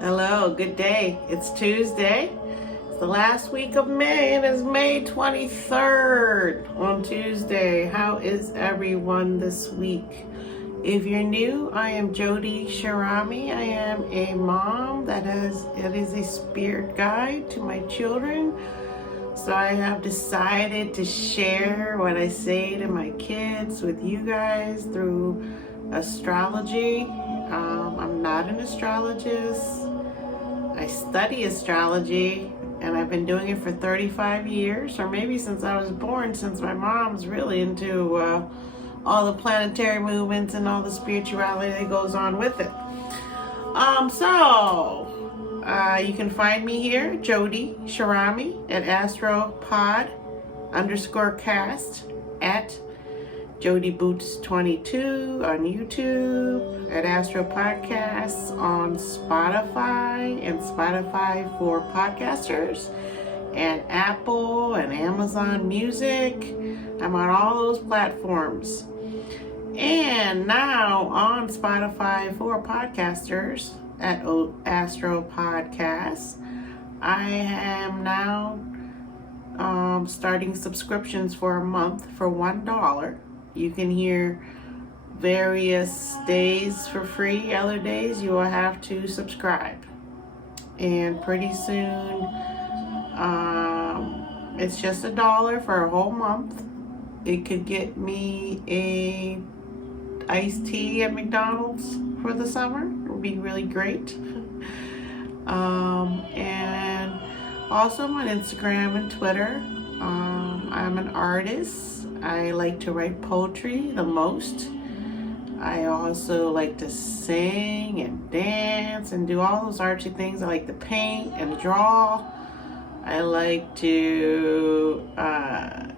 Hello, good day. It's Tuesday. It's the last week of May. It is May 23rd on Tuesday. How is everyone this week? If you're new, I am Jody Shirami. I am a mom that is a spirit guide to my children. So I have decided to share what I say to my kids with you guys through astrology. I'm not an astrologist. I study astrology, and I've been doing it for 35 years, or maybe since I was born, since my mom's really into all the planetary movements and all the spirituality that goes on with it. You can find me here, Jody Shirami, at astropod_cast, at JodyBoots22 on YouTube, at Astro Podcasts on Spotify and Spotify for podcasters, and Apple and Amazon Music. I'm on all those platforms. And now on Spotify for podcasters at Astro Podcasts, I am now starting subscriptions for a month for $1. You can hear various days for free. Other days you will have to subscribe. And pretty soon, it's just $1 for a whole month. It could get me a iced tea at McDonald's for the summer. It would be really great. And also I'm on Instagram and Twitter. I'm an artist. I like to write poetry the most. I also like to sing and dance and do all those artsy things. I like to paint and draw. I like to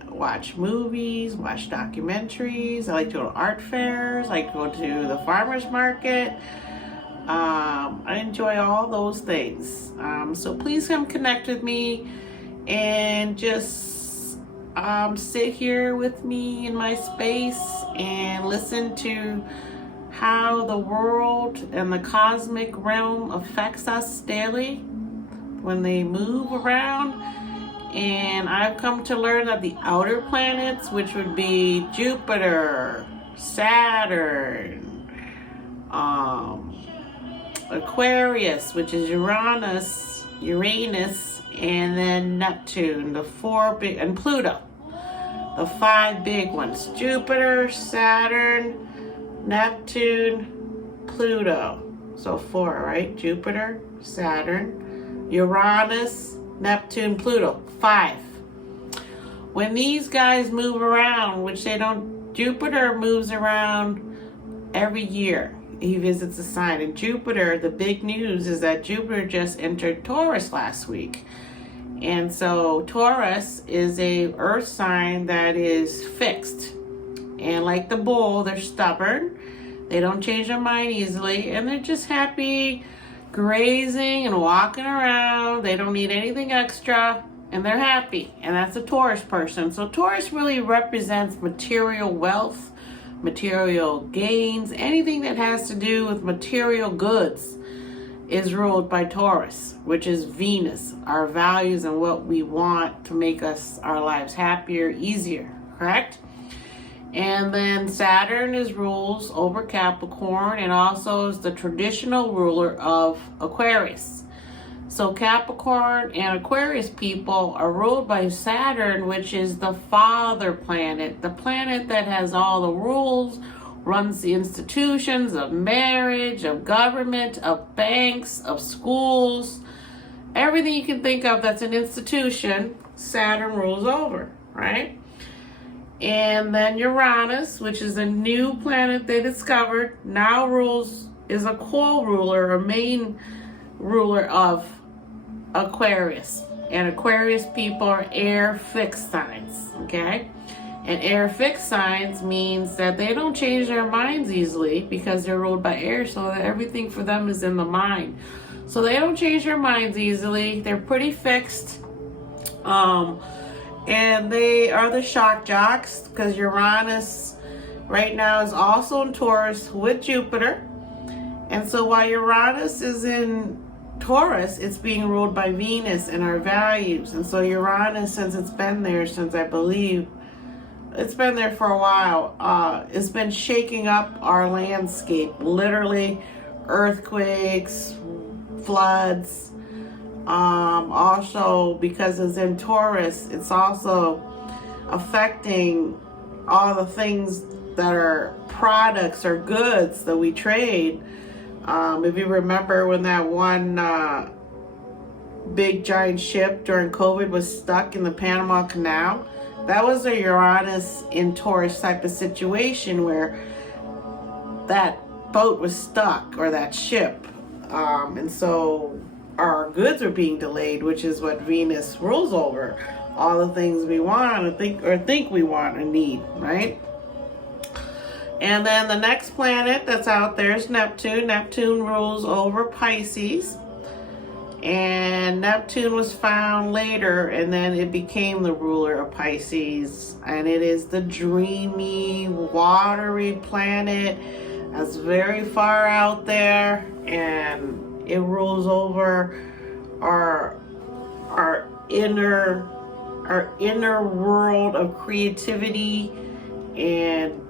watch movies, watch documentaries. I like to go to art fairs. I like to go to the farmer's market. I enjoy all those things. So please come connect with me and just sit here with me in my space and listen to how the world and the cosmic realm affects us daily when they move around. And I've come to learn that the outer planets, which would be Jupiter, Saturn, Aquarius, which is Uranus, and then Neptune, the four big, and Pluto, the five big ones: Jupiter, Saturn, Neptune, Pluto. So four, right? Jupiter, Saturn, Uranus, Neptune, Pluto. 5. When these guys move around, which they don't, Jupiter moves around every year. He visits a sign. And Jupiter, the big news is that Jupiter just entered Taurus last week. And so Taurus is a earth sign that is fixed. And like the bull, they're stubborn. They don't change their mind easily. And they're just happy grazing and walking around. They don't need anything extra. And they're happy. And that's a Taurus person. So Taurus really represents material wealth, material gains. Anything that has to do with material goods is ruled by Taurus, which is Venus, our values and what we want to make us our lives happier, easier, correct? And then Saturn is rules over Capricorn and also is the traditional ruler of Aquarius. So Capricorn and Aquarius people are ruled by Saturn, which is the father planet, the planet that has all the rules, runs the institutions of marriage, of government, of banks, of schools. Everything you can think of that's an institution, Saturn rules over, right? And then Uranus, which is a new planet they discovered, now is a co-ruler, a main ruler of Aquarius. And Aquarius people are air fixed signs, okay? And air fixed signs means that they don't change their minds easily because they're ruled by air, so that everything for them is in the mind. So they don't change their minds easily. They're pretty fixed. And they are the shock jocks because Uranus right now is also in Taurus with Jupiter. And so while Uranus is in Taurus, it's being ruled by Venus and our values. And so Uranus, since it's been there since I believe, it's been there for a while, it's been shaking up our landscape, literally earthquakes, floods. Also, because it's in Taurus, it's also affecting all the things that are products or goods that we trade. If you remember when that one big giant ship during COVID was stuck in the Panama Canal, that was a Uranus in Taurus type of situation where that boat was stuck, or that ship. And so our goods are being delayed, which is what Venus rules over. All the things we want or think we want or need, right? And then the next planet that's out there is Neptune. Neptune rules over Pisces. And Neptune was found later, and then it became the ruler of Pisces. And it is the dreamy, watery planet that's very far out there. And it rules over our inner world of creativity and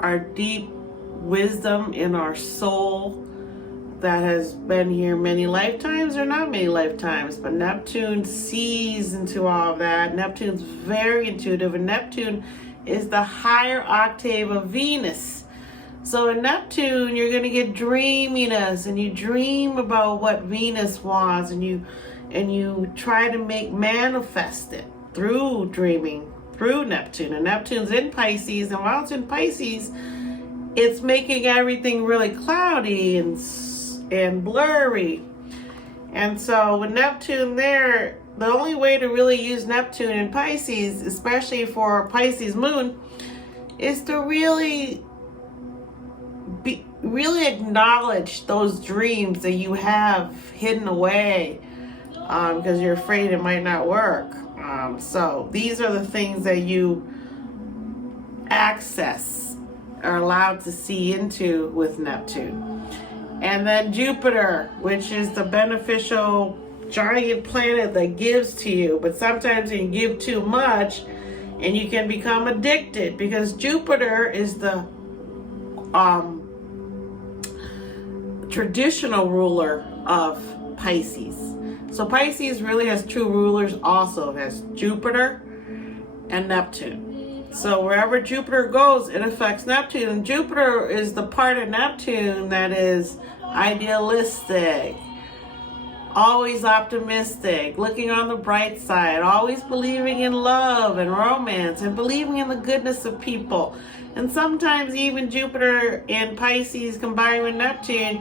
our deep wisdom in our soul that has been here many lifetimes or not many lifetimes. But Neptune sees into all of that. Neptune's very intuitive, and Neptune is the higher octave of Venus. So in Neptune, you're going to get dreaminess, and you dream about what Venus wants, and you try to manifest it through dreaming, through Neptune. And Neptune's in Pisces, and while it's in Pisces, it's making everything really cloudy and blurry. And so with Neptune there, the only way to really use Neptune in Pisces, especially for Pisces moon, is to really acknowledge those dreams that you have hidden away, because you're afraid it might not work. So these are the things that you access, are allowed to see into with Neptune. And then Jupiter, which is the beneficial giant planet that gives to you, but sometimes you can give too much and you can become addicted, because Jupiter is the traditional ruler of Pisces. So Pisces really has two rulers also. It has Jupiter and Neptune. So wherever Jupiter goes, it affects Neptune. And Jupiter is the part of Neptune that is idealistic, always optimistic, looking on the bright side, always believing in love and romance and believing in the goodness of people. And sometimes even Jupiter in Pisces combined with Neptune,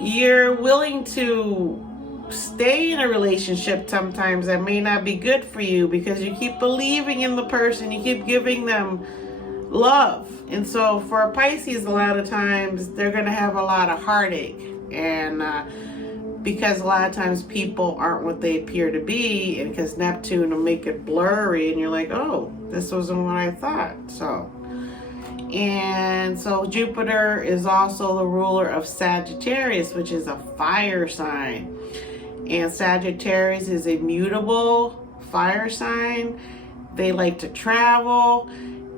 you're willing to stay in a relationship sometimes that may not be good for you, because you keep believing in the person, you keep giving them love. And so for Pisces, a lot of times they're going to have a lot of heartache, and because a lot of times people aren't what they appear to be, and because Neptune will make it blurry and you're like, oh, this wasn't what I thought. And so Jupiter is also the ruler of Sagittarius, which is a fire sign. And Sagittarius is a mutable fire sign. They like to travel.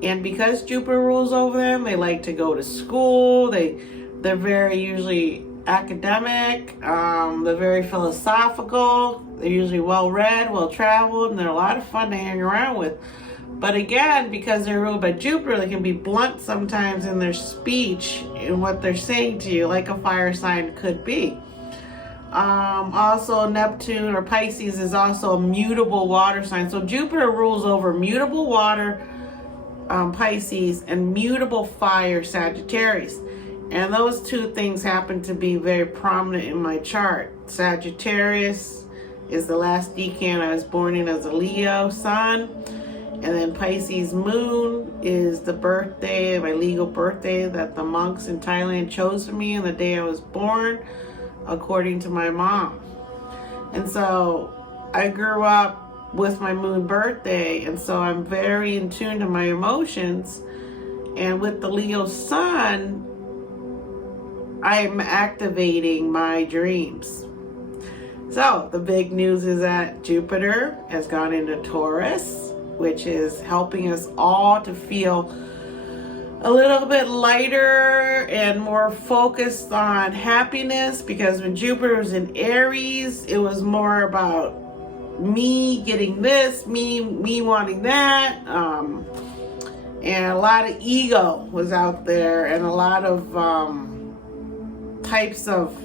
And because Jupiter rules over them, they like to go to school. They're very usually academic. They're very philosophical. They're usually well-read, well-traveled, and they're a lot of fun to hang around with. But again, because they're ruled by Jupiter, they can be blunt sometimes in their speech and what they're saying to you, like a fire sign could be. Also, Neptune or Pisces is also a mutable water sign. So Jupiter rules over mutable water, Pisces, and mutable fire, Sagittarius. And those two things happen to be very prominent in my chart. Sagittarius is the last decan I was born in as a Leo sun. And then Pisces moon is the birthday, my legal birthday, that the monks in Thailand chose for me and the day I was born, according to my mom. And so I grew up with my moon birthday, and so I'm very in tune to my emotions. And with the Leo sun, I'm activating my dreams. So the big news is that Jupiter has gone into Taurus, which is helping us all to feel a little bit lighter and more focused on happiness, because when Jupiter was in Aries, it was more about me getting this, me wanting that, and a lot of ego was out there, and a lot of types of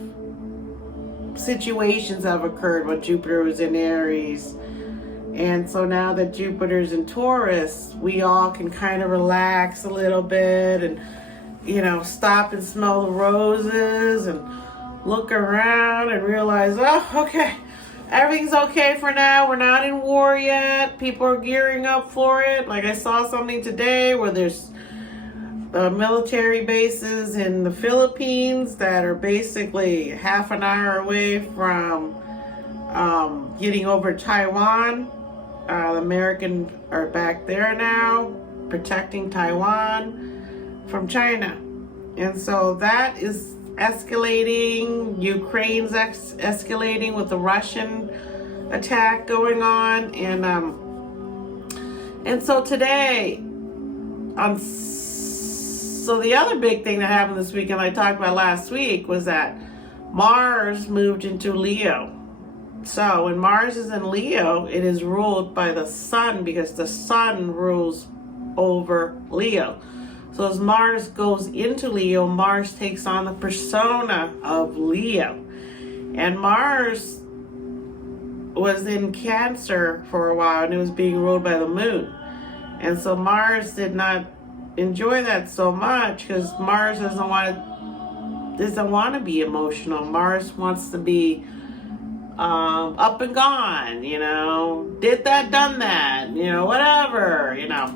situations have occurred when Jupiter was in Aries. And so now that Jupiter's in Taurus, we all can kind of relax a little bit and, you know, stop and smell the roses and look around and realize, oh, okay, everything's okay for now. We're not in war yet. People are gearing up for it. Like I saw something today where there's military bases in the Philippines that are basically half an hour away from getting over Taiwan. The Americans are back there now, protecting Taiwan from China. And so that is escalating. Ukraine's escalating with the Russian attack going on. And so today, so the other big thing that happened this weekend I talked about last week was that Mars moved into Leo. So when Mars is in Leo, it is ruled by the sun, because the sun rules over Leo. So as Mars goes into Leo, Mars takes on the persona of Leo. And Mars was in Cancer for a while, and it was being ruled by the moon. And so Mars did not enjoy that so much, because Mars doesn't want to be emotional. Mars wants to be up and gone, you know, did that, done that, you know, whatever, you know.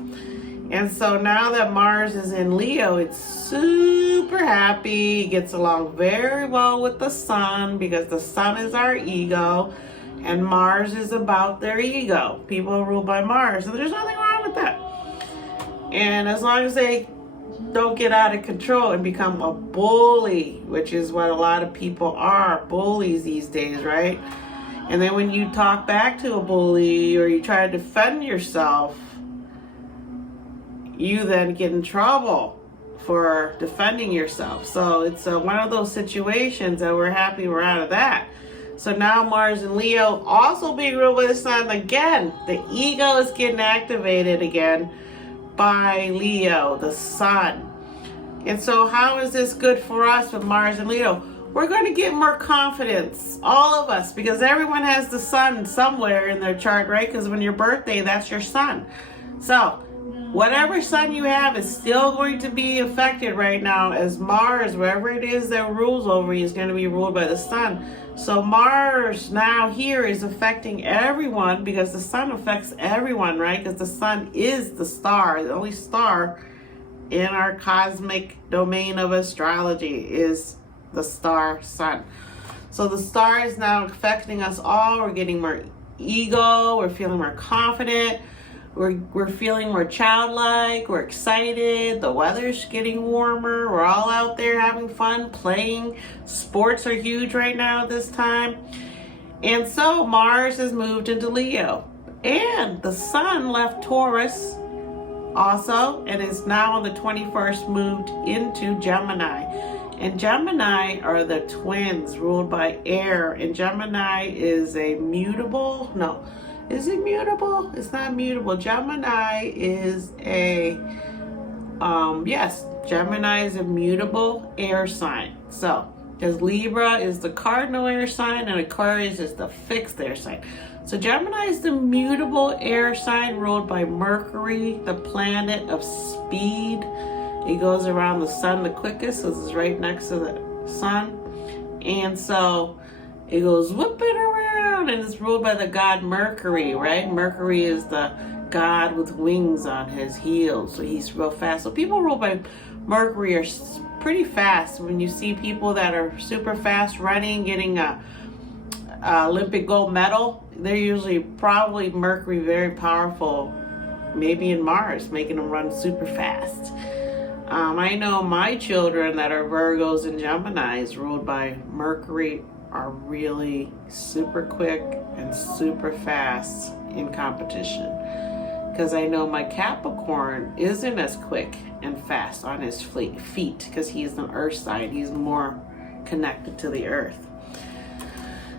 And so now that Mars is in Leo, it's super happy, gets along very well with the sun, because the sun is our ego and Mars is about their ego. People are ruled by Mars, and there's nothing wrong with that. And as long as they don't get out of control and become a bully, which is what a lot of people are, bullies these days, right? And then when you talk back to a bully or you try to defend yourself, you then get in trouble for defending yourself. So it's one of those situations that we're happy we're out of that. So now Mars and Leo also being ruled by the sun again. The ego is getting activated again by Leo, the sun. And so how is this good for us with Mars and Leo? We're going to get more confidence, all of us, because everyone has the sun somewhere in their chart, right? Because when your birthday, that's your sun. So whatever sun you have is still going to be affected right now, as Mars, wherever it is that rules over you, is going to be ruled by the sun. So Mars now here is affecting everyone, because the sun affects everyone, right? Because the sun is the star, the only star in our cosmic domain of astrology is the star sun. So the star is now affecting us all. We're getting more ego. We're feeling more confident. We're feeling more childlike. We're excited. The weather's getting warmer. We're all out there having fun, playing. Sports are huge right now at this time. And so Mars has moved into Leo. And the sun left Taurus also, and is now on the 21st moved into Gemini. And Gemini are the twins ruled by air. And Gemini is a mutable, no, is it mutable? It's not mutable. Gemini is a, yes, Gemini is a mutable air sign. So, because Libra is the cardinal air sign and Aquarius is the fixed air sign. So Gemini is the mutable air sign ruled by Mercury, the planet of speed. It goes around the sun the quickest, so this is right next to the sun. And so it goes whooping around, and it's ruled by the god Mercury, right? Mercury is the god with wings on his heels, so he's real fast. So people ruled by Mercury are pretty fast. When you see people that are super fast running, getting a Olympic gold medal, they're usually probably Mercury, very powerful, maybe in Mars, making them run super fast. I know my children that are Virgos and Geminis ruled by Mercury are really super quick and super fast in competition. Because I know my Capricorn isn't as quick and fast on his feet because he's an earth sign. He's more connected to the earth.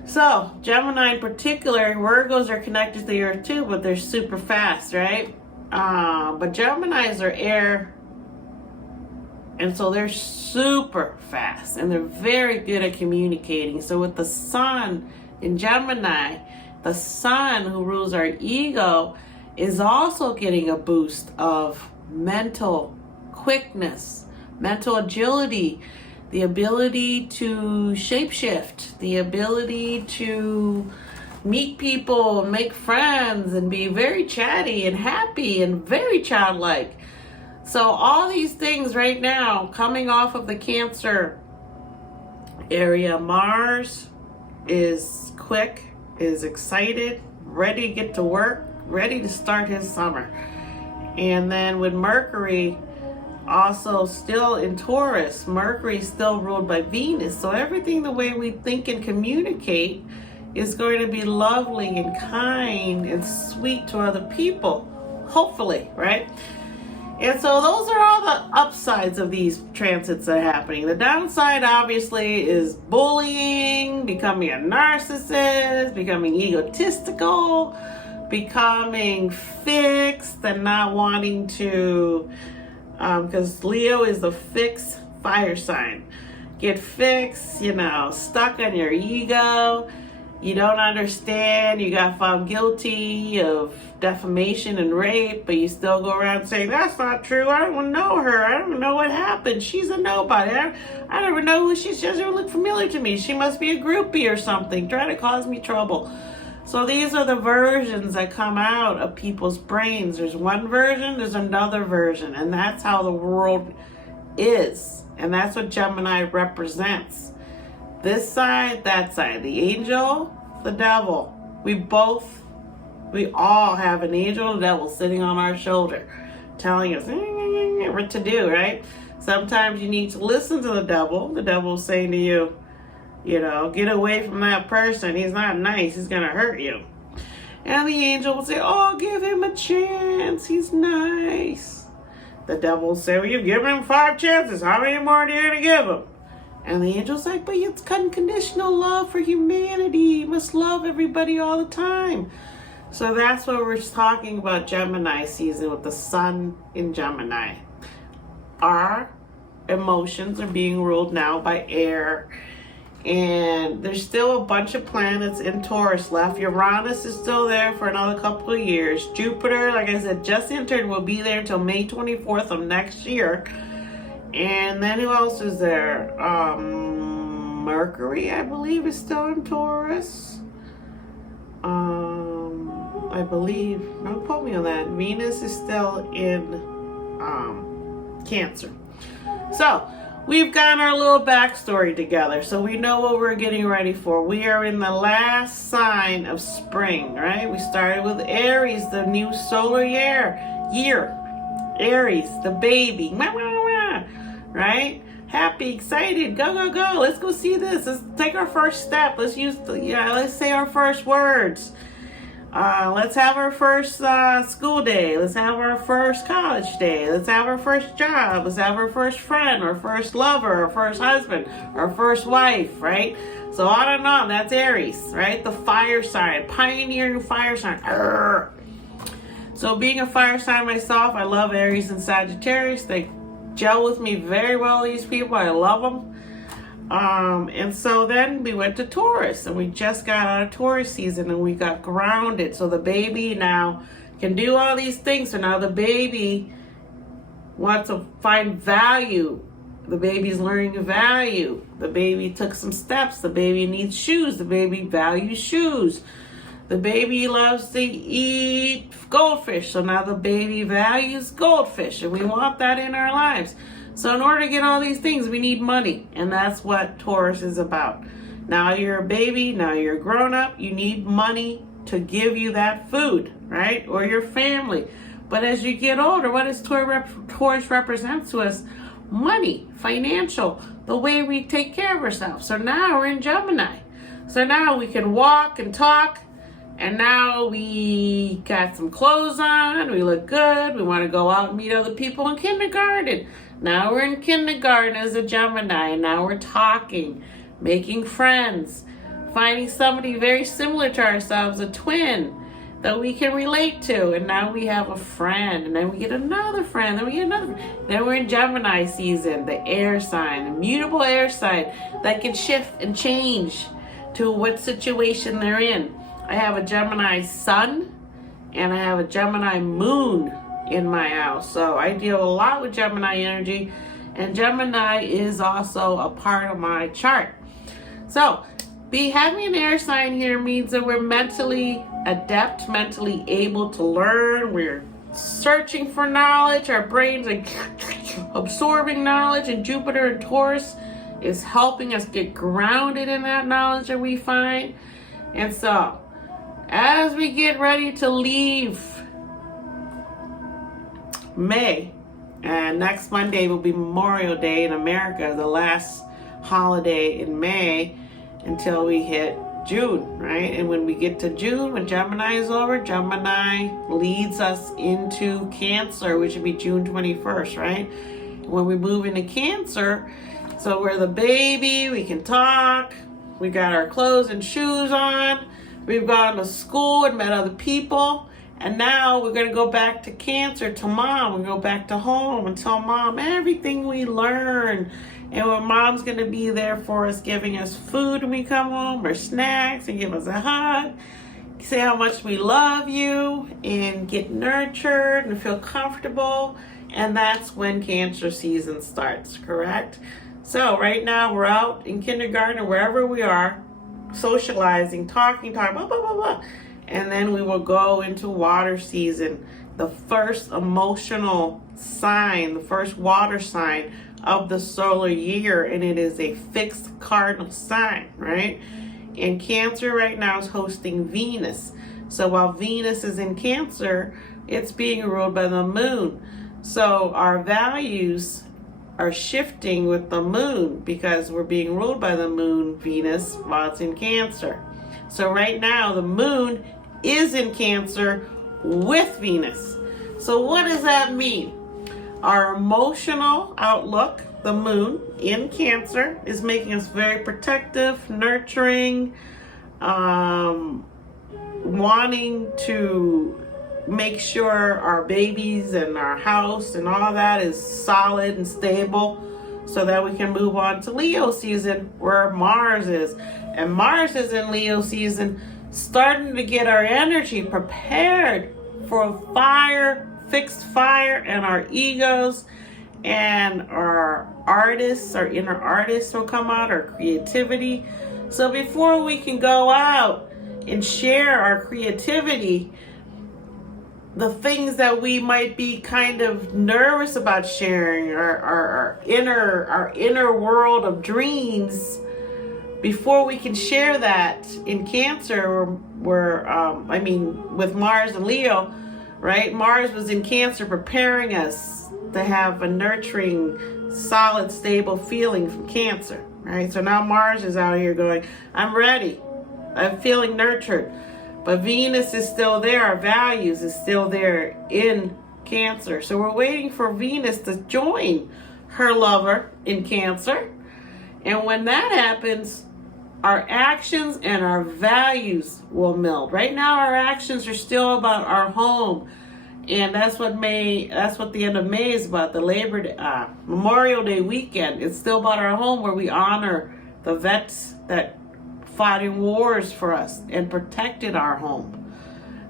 So Gemini in particular, Virgos are connected to the earth too, but they're super fast, right? But Geminis are air, and so they're super fast and they're very good at communicating. So with the sun in Gemini, the sun who rules our ego is also getting a boost of mental quickness, mental agility, the ability to shapeshift, the ability to meet people and make friends and be very chatty and happy and very childlike. So all these things right now coming off of the Cancer area, Mars is quick, is excited, ready to get to work, ready to start his summer. And then with Mercury also still in Taurus, Mercury is still ruled by Venus. So everything the way we think and communicate is going to be lovely and kind and sweet to other people, hopefully, right? And so those are all the upsides of these transits that are happening. The downside obviously is bullying, becoming a narcissist, becoming egotistical, becoming fixed and not wanting to, because Leo is the fixed fire sign. Get fixed, stuck on your ego. You don't understand. You got found guilty of defamation and rape, but you still go around saying, that's not true. I don't know her. I don't know what happened. She's a nobody. I don't even know who she is. She doesn't look familiar to me. She must be a groupie or something, trying to cause me trouble. So these are the versions that come out of people's brains. There's one version, there's another version, and that's how the world is. And that's what Gemini represents. This side, that side, the angel, the devil. We all have an angel and devil sitting on our shoulder telling us what to do, right? Sometimes you need to listen to the devil. The devil is saying to you, get away from that person. He's not nice. He's going to hurt you. And the angel will say, oh, give him a chance. He's nice. The devil will say, well, you've given him 5 chances. How many more are you going to give him? And the angel's like, but it's unconditional love for humanity. You must love everybody all the time. So that's what we're talking about Gemini season with the sun in Gemini. Our emotions are being ruled now by air. And there's still a bunch of planets in Taurus left. Uranus is still there for another couple of years. Jupiter, like I said, just entered, will be there until May 24th of next year. And then who else is there? Mercury, I believe, is still in Taurus. I believe, don't quote me on that. Venus is still in Cancer. So we've got our little backstory together, so we know what we're getting ready for. We are in the last sign of spring, right? We started with Aries, the new solar year. Aries, the baby. Right? Happy, excited, go, go, go. Let's go see this. Let's take our first step. Let's let's say our first words. Let's have our first school day. Let's have our first college day. Let's have our first job. Let's have our first friend, our first lover, our first husband, our first wife, right? So on and on. That's Aries, right? The fire sign, pioneering fire sign. Arrgh. So being a fire sign myself, I love Aries and Sagittarius. They gel with me very well, these people. I love them. And so then we went to Taurus, and we just got out of Taurus season, and we got grounded. So the baby now can do all these things. So now the baby wants to find value. The baby's learning value. The baby took some steps. The baby needs shoes. The baby values shoes. The baby loves to eat goldfish. So now the baby values goldfish, and we want that in our lives. So in order to get all these things, we need money. And that's what Taurus is about. Now you're a baby, now you're a grown-up, you need money to give you that food, right? Or your family. But as you get older, what does Taurus represent to us? Money, financial, the way we take care of ourselves. So now we're in Gemini. So now we can walk and talk, and now we got some clothes on, we look good, we want to go out and meet other people in kindergarten. Now we're in kindergarten as a Gemini, and now we're talking, making friends, finding somebody very similar to ourselves, a twin that we can relate to, and now we have a friend, and then we get another friend, then we get another friend. Then we're in Gemini season, the air sign, the mutable air sign that can shift and change to what situation they're in. I have a Gemini Sun and I have a Gemini Moon in my house. So I deal a lot with Gemini energy, and Gemini is also a part of my chart. So having an air sign here means that we're mentally adept, mentally able to learn. We're searching for knowledge. Our brains are absorbing knowledge, and Jupiter and Taurus is helping us get grounded in that knowledge that we find. And so as we get ready to leave May, and next Monday will be Memorial Day in America, the last holiday in May until we hit June, right? And when we get to June, when Gemini is over, Gemini leads us into Cancer, which would be June 21st, right? When we move into Cancer, so we're the baby, we can talk, we got our clothes and shoes on, we've gone to school and met other people, and now we're going to go back to Cancer, to mom. We go back to home and tell mom everything we learned. And when mom's going to be there for us, giving us food when we come home, or snacks, and give us a hug, say how much we love you, and get nurtured and feel comfortable. And that's when Cancer season starts, correct? So right now we're out in kindergarten or wherever we are, socializing, talking, blah, blah, blah, blah. And then we will go into water season, the first emotional sign, the first water sign of the solar year, and it is a fixed cardinal sign, right? And Cancer right now is hosting Venus. So while Venus is in Cancer, it's being ruled by the moon. So our values are shifting with the moon because we're being ruled by the moon, Venus, while it's in Cancer. So right now the moon is in Cancer with Venus. So what does that mean? Our emotional outlook, the moon in Cancer, is making us very protective, nurturing, wanting to make sure our babies and our house and all that is solid and stable so that we can move on to Leo season, where Mars is. And Mars is in Leo season, starting to get our energy prepared for fire, fixed fire, and our egos and our artists, our inner artists will come out, our creativity. So before we can go out and share our creativity, the things that we might be kind of nervous about sharing, our inner world of dreams, before we can share that in Cancer, with Mars and Leo, right? Mars was in Cancer preparing us to have a nurturing, solid, stable feeling from Cancer, right? So now Mars is out here going, I'm ready. I'm feeling nurtured. But Venus is still there. Our values is still there in Cancer. So we're waiting for Venus to join her lover in Cancer. And when that happens, our actions and our values will meld. Right now, our actions are still about our home. And that's what the end of May is about, the Memorial Day weekend. It's still about our home, where we honor the vets that fought in wars for us and protected our home.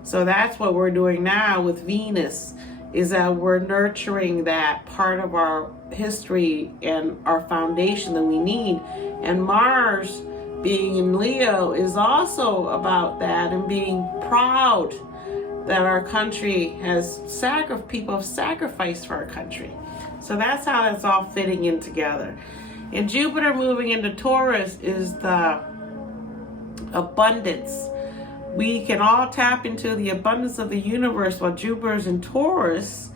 So that's what we're doing now with Venus, is that we're nurturing that part of our history and our foundation that we need. And Mars being in Leo is also about that, and being proud that our country has people have sacrificed for our country. So that's how that's all fitting in together. And Jupiter moving into Taurus is the abundance. We can all tap into the abundance of the universe while Jupiter's in Taurus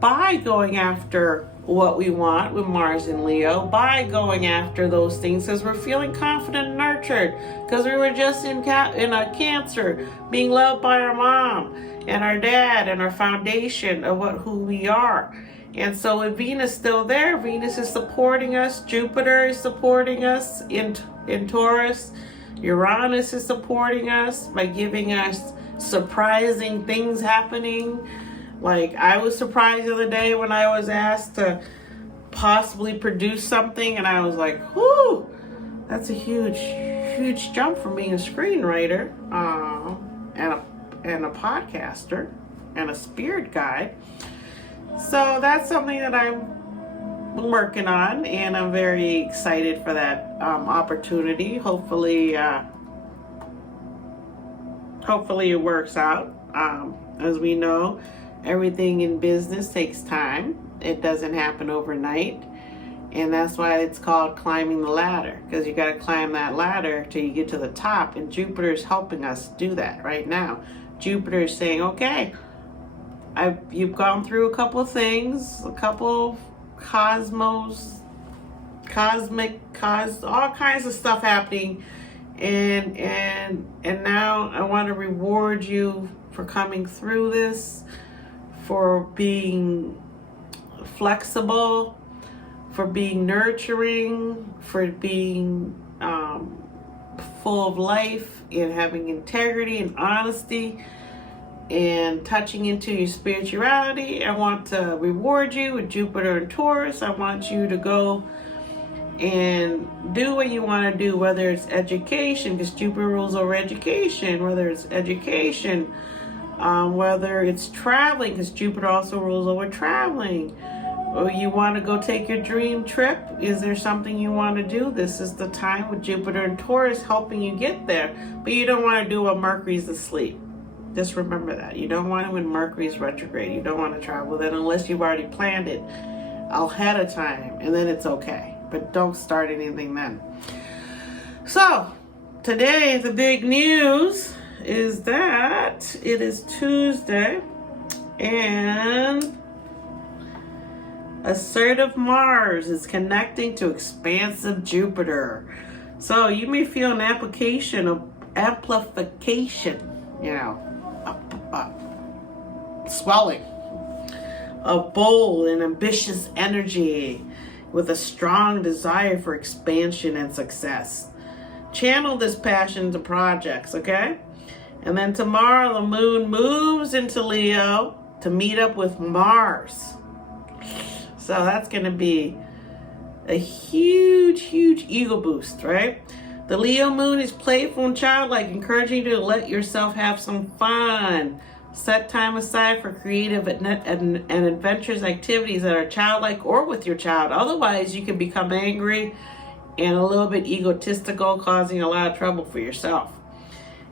by going after what we want with Mars and Leo by going after those things, because we're feeling confident and nurtured, because we were just in a Cancer, being loved by our mom and our dad and our foundation of who we are. And so with Venus still there, Venus is supporting us, Jupiter is supporting us in Taurus, Uranus is supporting us by giving us surprising things happening. Like, I was surprised the other day when I was asked to possibly produce something, and I was like, whoo, that's a huge jump from being a screenwriter and a podcaster and a spirit guide. So that's something that I'm working on, and I'm very excited for that opportunity. Hopefully it works out. As we know, everything in business takes time. It doesn't happen overnight. And that's why it's called climbing the ladder, because you got to climb that ladder till you get to the top. And Jupiter is helping us do that right now. Jupiter is saying, okay, you've gone through a couple of things, a couple of all kinds of stuff happening. And now I want to reward you for coming through this, for being flexible, for being nurturing, for being full of life and having integrity and honesty and touching into your spirituality. I want to reward you with Jupiter and Taurus. I want you to go and do what you want to do, whether it's education, because Jupiter rules over education, whether it's education, whether it's traveling, because Jupiter also rules over traveling, or you want to go take your dream trip. Is there something you want to do? This is the time with Jupiter and Taurus helping you get there, but you don't want to do while Mercury's asleep. Just remember that. You don't want it when Mercury's retrograde. You don't want to travel with it unless you've already planned it ahead of time, and then it's okay. But don't start anything then. So, today the big news is that it is Tuesday, and assertive Mars is connecting to expansive Jupiter. So you may feel an amplification, swelling of bold and ambitious energy with a strong desire for expansion and success. Channel this passion to projects, okay? And then tomorrow the moon moves into Leo to meet up with Mars. So that's going to be a huge ego boost, right? The Leo moon is playful and childlike, encouraging you to let yourself have some fun. Set time aside for creative and adventurous activities that are childlike or with your child. Otherwise, you can become angry and a little bit egotistical, causing a lot of trouble for yourself.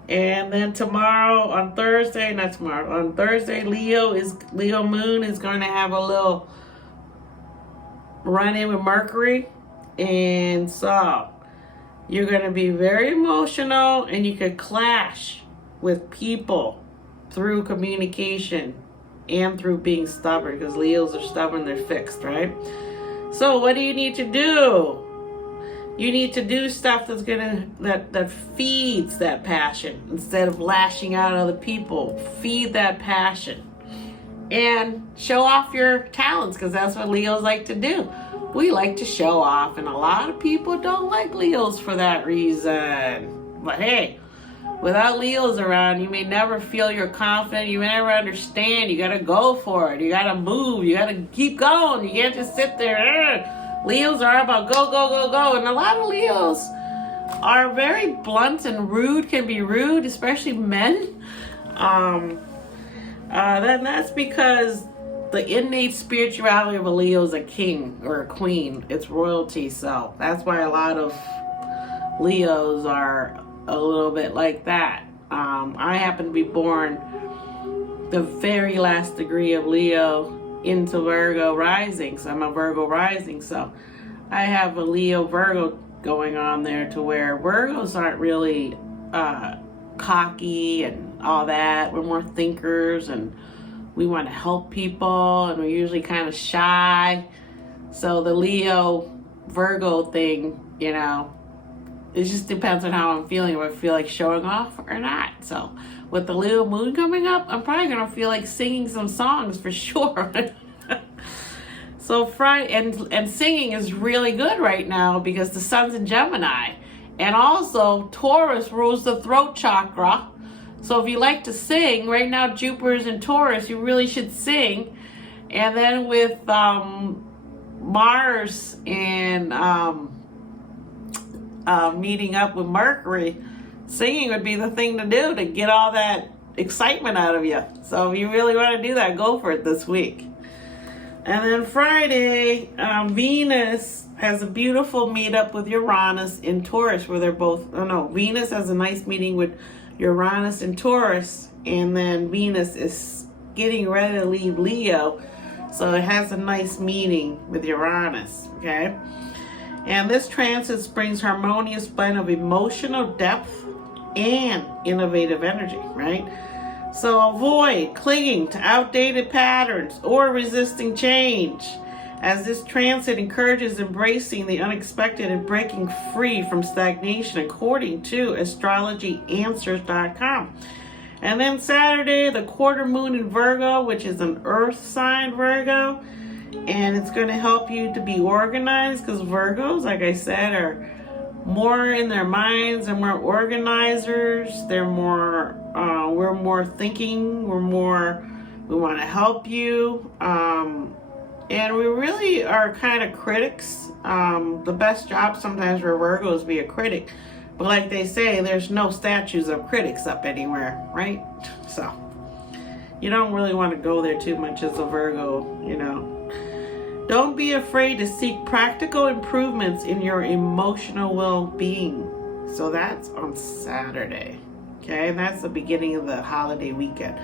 And then on Thursday, Leo moon is going to have a little run in with Mercury. And so you're going to be very emotional, and you could clash with people through communication and through being stubborn, because Leos are stubborn, they're fixed, right? So what do you need to do? You need to do stuff that feeds that passion instead of lashing out at other people. Feed that passion and show off your talents, because that's what Leos like to do. We like to show off, and a lot of people don't like Leos for that reason. But hey, without Leos around, you may never feel you're confident. You may never understand. You got to go for it. You got to move. You got to keep going. You can't just sit there. Leos are about go, go, go, go. And a lot of Leos are very blunt and rude, can be rude, especially men. Then that's because the innate spirituality of a Leo is a king or a queen. It's royalty. So that's why a lot of Leos are a little bit like that. I happen to be born the very last degree of Leo into Virgo rising. So I'm a Virgo rising. So I have a Leo Virgo going on there, to where Virgos aren't really cocky and all that. We're more thinkers, and we want to help people, and we're usually kind of shy. So the Leo Virgo thing, you know, it just depends on how I'm feeling, if I feel like showing off or not. So with the Leo moon coming up, I'm probably going to feel like singing some songs for sure. So Friday, and singing is really good right now because the sun's in Gemini. And also Taurus rules the throat chakra. So if you like to sing, right now Jupiter's in Taurus, you really should sing. And then with Mars and meeting up with Mercury, singing would be the thing to do to get all that excitement out of you. So if you really want to do that, go for it this week. And then Friday, Venus has a beautiful meetup with Uranus in Taurus, where they're both, Venus has a nice meeting with Uranus in Taurus, and then Venus is getting ready to leave Leo. So it has a nice meeting with Uranus, okay? And this transit brings harmonious blend of emotional depth and innovative energy, right? So avoid clinging to outdated patterns or resisting change, as this transit encourages embracing the unexpected and breaking free from stagnation, according to astrologyanswers.com. And then Saturday, the quarter moon in Virgo, which is an earth sign Virgo, and it's going to help you to be organized, because Virgos, like I said, are more in their minds and more organizers. They're more, we're more thinking, we want to help you. And we really are kind of critics. The best job sometimes for Virgo is to be a critic. But like they say, there's no statues of critics up anywhere, right? So you don't really want to go there too much as a Virgo, you know. Don't be afraid to seek practical improvements in your emotional well-being. So that's on Saturday, okay? That's the beginning of the holiday weekend.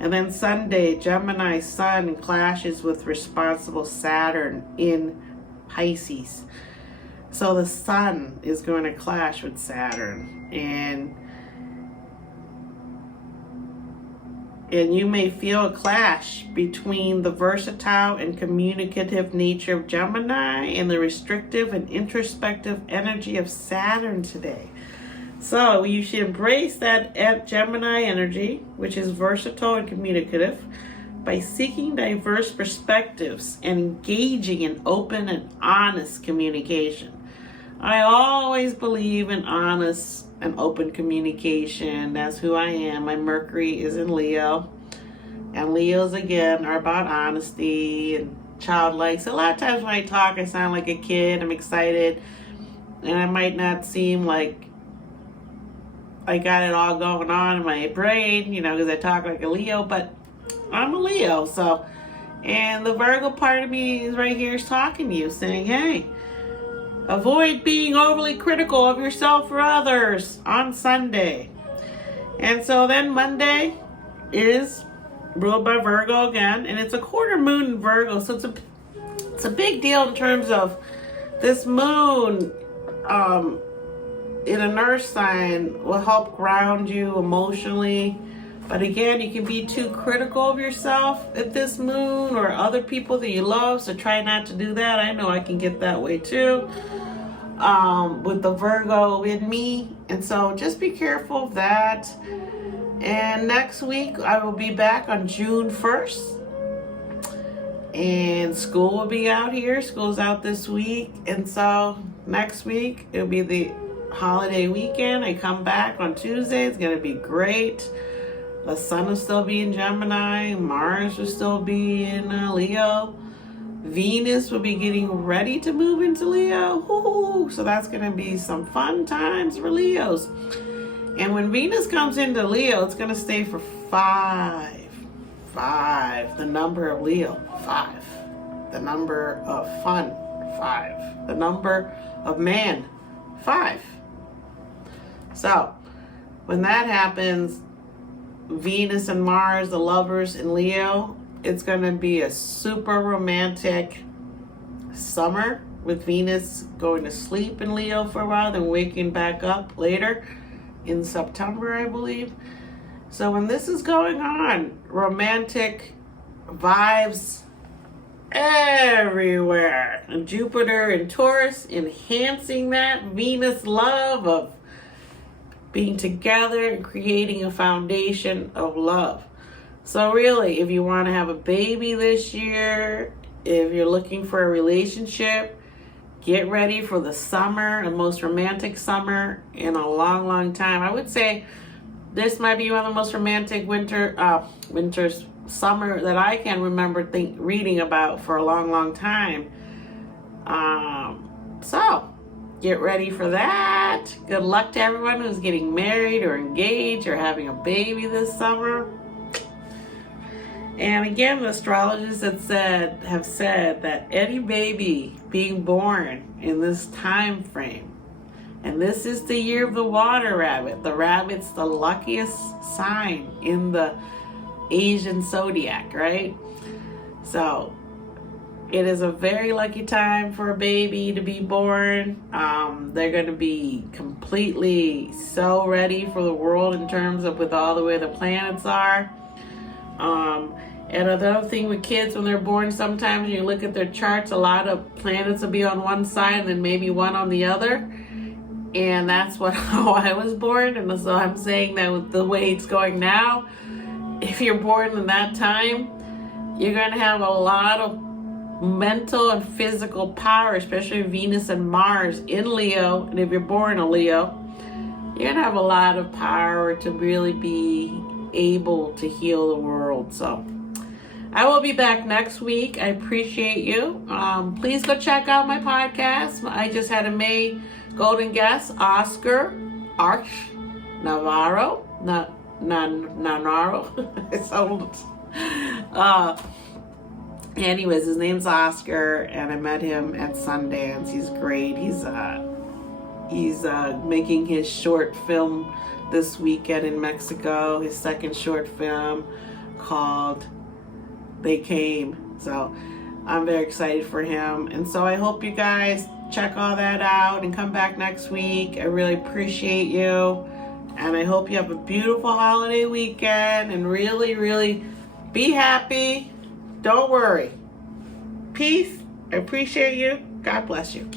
And then Sunday, Gemini Sun clashes with responsible Saturn in Pisces. So the Sun is going to clash with Saturn, and you may feel a clash between the versatile and communicative nature of Gemini and the restrictive and introspective energy of Saturn today. So you should embrace that Gemini energy, which is versatile and communicative, by seeking diverse perspectives and engaging in open and honest communication. I always believe in honest and open communication. That's who I am. My Mercury is in Leo. And Leos, again, are about honesty and childlike. So a lot of times when I talk, I sound like a kid. I'm excited. And I might not seem like I got it all going on in my brain, you know, because I talk like a Leo. But I'm a Leo. So, and the Virgo part of me is right here is talking to you, saying, hey, avoid being overly critical of yourself or others on Sunday. And so then Monday is ruled by Virgo again, and it's a quarter moon in Virgo. So it's a big deal in terms of this moon in an earth sign will help ground you emotionally. But again, you can be too critical of yourself at this moon or other people that you love, so try not to do that. I know I can get that way too with the Virgo in me. And so just be careful of that. And next week, I will be back on June 1st. And school will be out here. School's out this week. And so next week, it'll be the holiday weekend. I come back on Tuesday. It's going to be great. The sun will still be in Gemini. Mars will still be in Leo. Venus will be getting ready to move into Leo. Woo-hoo. So that's going to be some fun times for Leos. And when Venus comes into Leo, it's going to stay for 5. 5. The number of Leo. 5. The number of fun. 5. The number of man. 5. So when that happens, Venus and Mars, the lovers in Leo, it's going to be a super romantic summer with Venus going to sleep in Leo for a while, then waking back up later in September, I believe. So when this is going on, romantic vibes everywhere. And Jupiter and Taurus enhancing that Venus love of being together and creating a foundation of love. So really, if you want to have a baby this year, if you're looking for a relationship, get ready for the summer, the most romantic summer in a long, long time. I would say this might be one of the most romantic summer that I can remember reading about for a long, long time. So get ready for that. Good luck to everyone who's getting married or engaged or having a baby this summer. And again, the astrologers have said that any baby being born in this time frame, and this is the year of the water rabbit. The rabbit's the luckiest sign in the Asian zodiac, right? So it is a very lucky time for a baby to be born. They're going to be completely so ready for the world in terms of with all the way the planets are. And another thing with kids, when they're born, sometimes you look at their charts, a lot of planets will be on one side and then maybe one on the other. And that's how I was born. And so I'm saying that with the way it's going now, if you're born in that time, you're going to have a lot of mental and physical power, especially Venus and Mars in Leo. And if you're born a Leo, you're going to have a lot of power to really be able to heal the world. So I will be back next week. I appreciate you. Please go check out my podcast. I just had a May golden guest, Oscar Arch Navarro. Anyways, his name's Oscar, and I met him at Sundance. He's great. He's making his short film this weekend in Mexico. His second short film called They Came. So I'm very excited for him. And so I hope you guys check all that out and come back next week. I really appreciate you. And I hope you have a beautiful holiday weekend and really, really be happy. Don't worry. Peace. I appreciate you. God bless you.